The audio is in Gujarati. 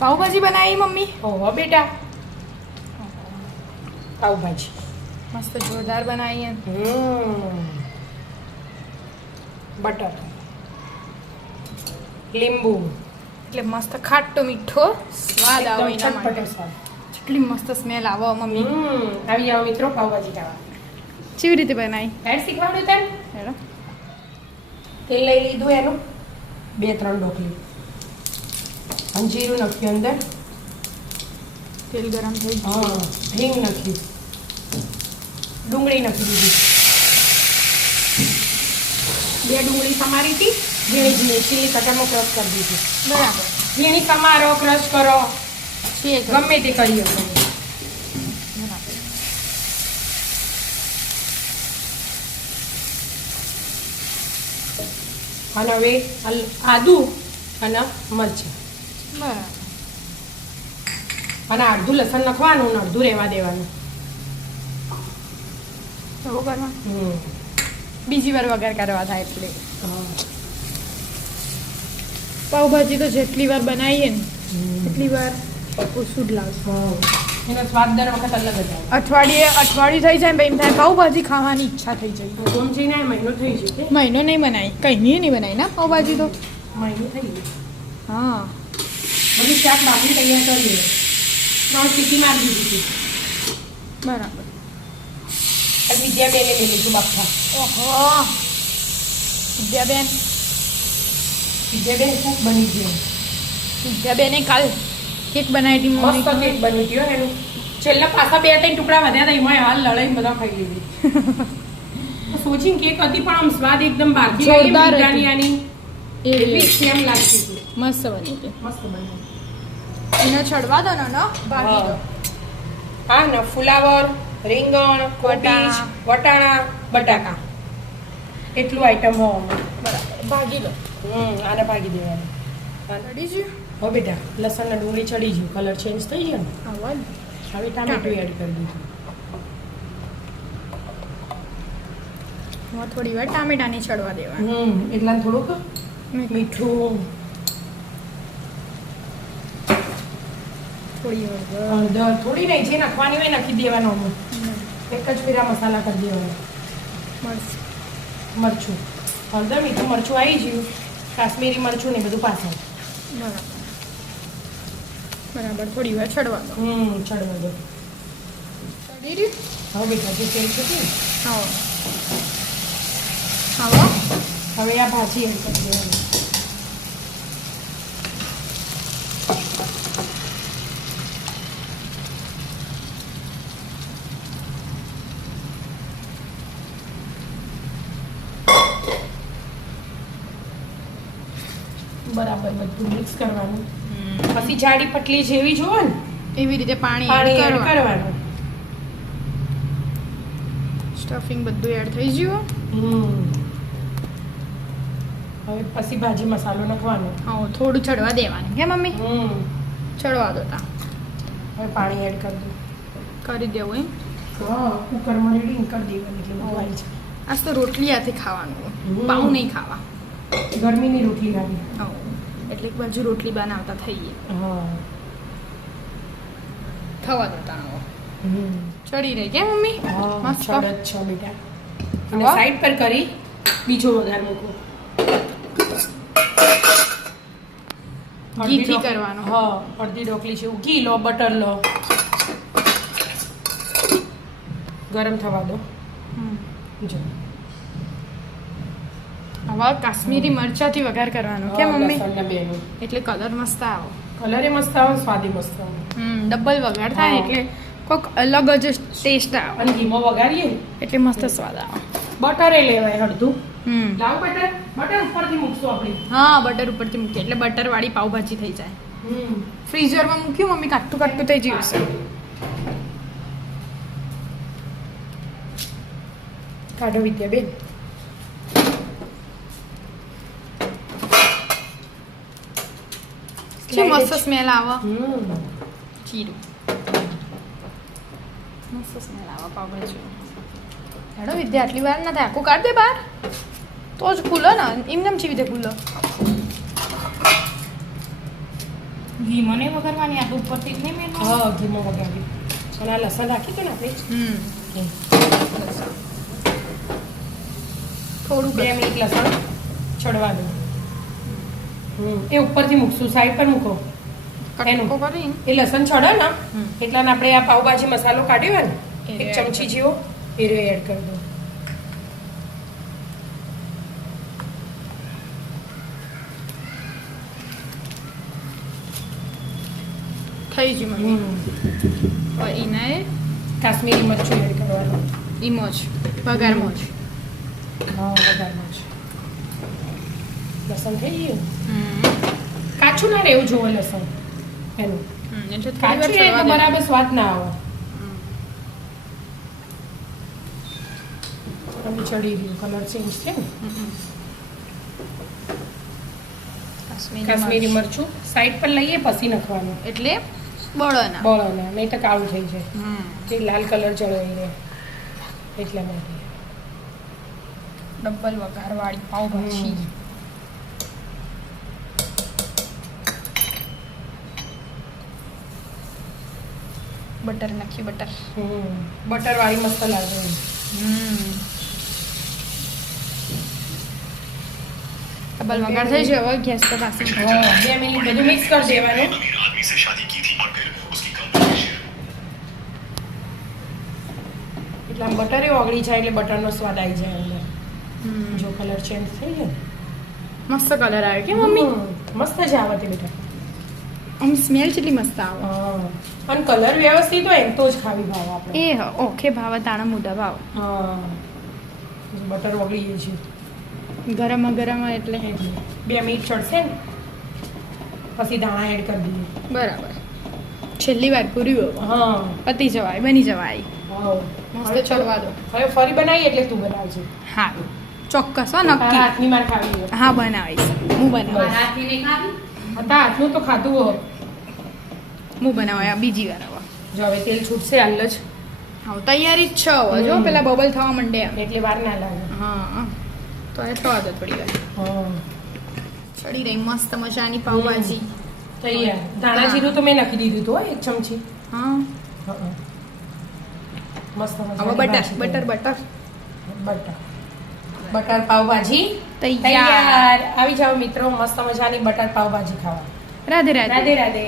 પાવભાજી બનાવી મમ્મી? ઓહો બેટા, પાવભાજી મસ્ત જોરદાર બનાવી. બટર, લીંબુ, એટલે મસ્ત ખાટો મીઠો સ્વાદ આવે એના ચટપટો માટે. સ્વાદ. કેટલી મસ્ત સ્મેલ આવે મમ્મી. આવી જાઓ મિત્રો પાવભાજી ખાવા. કેવી રીતે બનાવી? એડ શીખવાનું તને. હેલો, તેલ લઈ લીધું એનું 2-3 ડોકલી. અને જીરું નાખ્યું અંદર. તેલ ગરમ થઈ ગયું. હા, હિંગ નાખ્યું. ડુંગળી નાખી દીધી. 2 ડુંગળી સમારી હતી. ઝીણી ઝીણી ચીલી કટરમાં ક્રશ કરી દીધી. બરાબર ઝીણી સમારો, ક્રશ કરો, છે ગમે તે કરી શકો. બરાબર. અને હવે આદુ અને મરચાં બરાબર. અને અડધું લસણ નાખવાનું અને અડધું રહેવા દેવાનું. તો કરવા બીજી વાર વઘાર કરવા થાય એટલે. પાવભાજી તો જેટલી વાર બનાવીએ ને એટલી વાર ઓછું જ લાવશે. એનો સ્વાદ દર વખત અલગ જ આવે. અઠવાડિયું થઈ જાય ને એમ થાય પાવભાજી ખાવાની ઈચ્છા થઈ જાય. ગોમ જઈને મહિનો થઈ ગયો કે મહિનો નહીં બનાવી, કઈ નહીં બનાવી ના પાવભાજી તો. મહિનો થઈ ગયો. હા, બધું શાક બાફી તૈયાર કરી દે. 3 સીટી મારી દીધી. બરાબર. વિદ્યાબેને લઈ લીધું બાફા. ઓહો, વિદ્યાબેન ખૂબ બની ગયું. વિદ્યાબેને કાલ કેક બનાવી હતી મસ્ત કેક બની ગયો એનું. છેલ્લા પાછા 2-3 ટુકડા વધ્યા હતા એમાં હાલ લડાઈ બધા ખાઈ લીધી. સોચીને કેક હતી પણ આમ સ્વાદ એકદમ બાકી જોરદાર હતી. બ્રિટાનિયાની એવી સેમ લાગતી હતી. મસ્ત બની હતી. મસ્ત બની. એને ચડવા દો ને ભાગી દો. હા ને ફુલાવર, રીંગણ, કોબીજ, વટાણા, બટાકા એટલું આઈટમ હો. બરાબર, ભાગી દો. આને ભાગી દેવાનું. ચડી ગયું. હો બેટા, લસણ ને ડુંગળી ચડી ગયું, કલર ચેન્જ થઈ ગયો ને. આવા ને. હવે ટામેટું એડ કરી દીધું. થોડી વાર ટામેટાની ચડવા દેવા. એટલા થોડુંક મીઠું, થોડી વાર હળદર થોડી નહીં, જે નાખવાની હોય નાખી દેવાનો. એક જ ફેરા મસાલા કરી દેવાનો. મરચું, હળદર, મીઠું, મરચું આવી ગયું. કાશ્મીરી મરચું ને બધું પાછળ. બરાબર, થોડી વાર ચડવા દો. ચડવા દો. ચડી રહ્યું. હવે બેટા જે તેલ છે ને, આવો આવો. હવે આ ભાજી એડ કરી દેવાની. બરાબર બધું મિક્સ કરવાનું. પછી જાડી પટલી જેવી જોવો ને એવી રીતે પાણી પાણી એડ એડ કરવાનું. કરવાનું. સ્ટફિંગ બધું એડ થઈ ગયું. હવે પછી ભાજી મસાલો નાખવાનો. આવો થોડું ચડવા દેવાનું કે મમ્મી? ચડવા દો તા. હવે પાણી એડ કરી દો. કરી દેવું એમ. હા, કુકરમાં રેડી કરી દેવાની એટલે બધું આવી જાય. આજ તો રોટલી હાથે ખાવાનું, પાઉં નહીં ખાવા. ગરમીની રોટલી આવી. એટલે એક બાજુ રોટલી બનાવતા થઈએ. હા, થવા દો તાણો. ચડી રહી કે મમ્મી? મસ્ત. છ બેટા. અને સાઈડ પર કરી બીજો વઘાર મૂકો. ઘીથી કરવાનો. હા, અડધી ઢોકળી છે ઘી લો, બટર લો, ગરમ થવા દો. જો હવે કાશ્મીરી મરચાથી વઘાર કરવાનો કે મમ્મી? લસણના બેનું. એટલે કલર મસ્ત આવે. કલરે મસ્ત આવે, સ્વાદે મસ્ત આવે. ડબલ વઘાર થાય એટલે કોઈક અલગ જ ટેસ્ટ આવે. અને ધીમો વઘારીએ ને એટલે મસ્ત સ્વાદ આવે. બટરે લેવાય અડધું. હમ લાવ બટર. બટર ઉપરથી મૂકશું આપણે. હા, બટર ઉપરથી મૂકીએ એટલે બટર વાળી પાવભાજી થઈ જાય. ફ્રીઝરમાં મૂક્યું મમ્મી, કાટું કાટું થઈ ગયું છે. કાઢો વિદ્યાબેન. શું મસ્ત સ્મેલ આવે. જીરું મસ્ત સ્મેલ આવે પાવભાજી. હેડો વિદ્યા, આટલી વાર ના થાય, આખું કાઢ દે બહાર તો જ ખુલ્લો ને. એમને ચીવી દે ખુલ્લો. ઘી મને વઘારવાની આ તો ઉપરથી જ નહીં મેં હા ઘીમાં વઘારી અને આ લસણ રાખી કે ને આપણે થોડું 2 મિનિટ લસણ છોડવા દો એ ઉપરથી મૂકશું સાઈડ પર મૂકો એનું એ લસણ છોડે ને એટલે આપણે આ પાવભાજી મસાલો કાઢ્યો હોય ને એક ચમચી જેવો એ એડ કરી દો થઈ ગયું મમ્મી और इना કાશ્મીરી મરચું એડ કરવાનું ઈમોજ વઘાર મોજ હા વઘારમાં જ લસણ થઈ ગયું કાચું ના રહેવું જોવે લસણ એનું એટલે કાચું રહે તો બરાબર સ્વાદ ના આવે હવે ચડી ગયું કલર ચેન્જ છે ને કાશ્મીરી મરચું સાઈડ પર લઈએ પછી નાખવાનું એટલે બળોના બળોના નહીં તો કાળું થઈ જાય તે લાલ કલર ચડવાઈ રહે એટલા માટે ડબલ વઘાર વાળી પાવભાજી બટર નાખ્યું બટર બટર વાળી મસ્ત લાગે ડબલ વઘાર થઈ ગયો હવે ગેસ પર પાછી 2 મિનિટ બધું મિક્સ કરી દેવાનું એટલે આમ બટરે ઓગળી જાય એટલે બટરનો સ્વાદ આવી જાય અંદર જો કલર ચેન્જ થઈ જાય મસ્ત કલર આવ્યો કે મમ્મી મસ્ત જ આવે તે બેટા આમ સ્મેલ કેટલી મસ્ત આવે અને કલર વ્યવસ્થિત હોય તો જ ખાવી ભાવ આપણે એ ઓકે ભાવ તાણા મુદ્દા ભાવ બટર ઓગળી જાય છે ગરમ એટલે 2 મિનિટ ચડશે ને પછી દાણા એડ કરી દઈએ બરાબર છેલ્લી વાર પૂરી હા પતી જવાય બની જવાય મસ્ત ચડવા દો હવે ફરી બનાવી એટલે તું બનાવજે હા ચોક્કસ હો નક્કી હાથની માર ખાવી હા બનાવીશ હું બનાવીશ હાથની નહીં ખાવી હતા હાથનું તો ખાધું હો હું બનાવાય બીજી વાર હવે જો હવે તેલ છૂટશે હાલ જ હા તૈયારી જ છે હવે જો પેલા બબલ થવા માંડે એટલે વાર ના લાગે હા તો એ થવા દો થોડી વાર ચડી રહી મસ્ત મજાની પાવભાજી તૈયાર ધાણા જીરું તો મેં નાખી દીધું હતું 1 ચમચી હા મસ્ત હવે બટર પાવભાજી તૈયાર આવી જાઓ મિત્રો મસ્ત મજાની બટર પાવભાજી ખાવા રાધે રાધે રાધે રાધે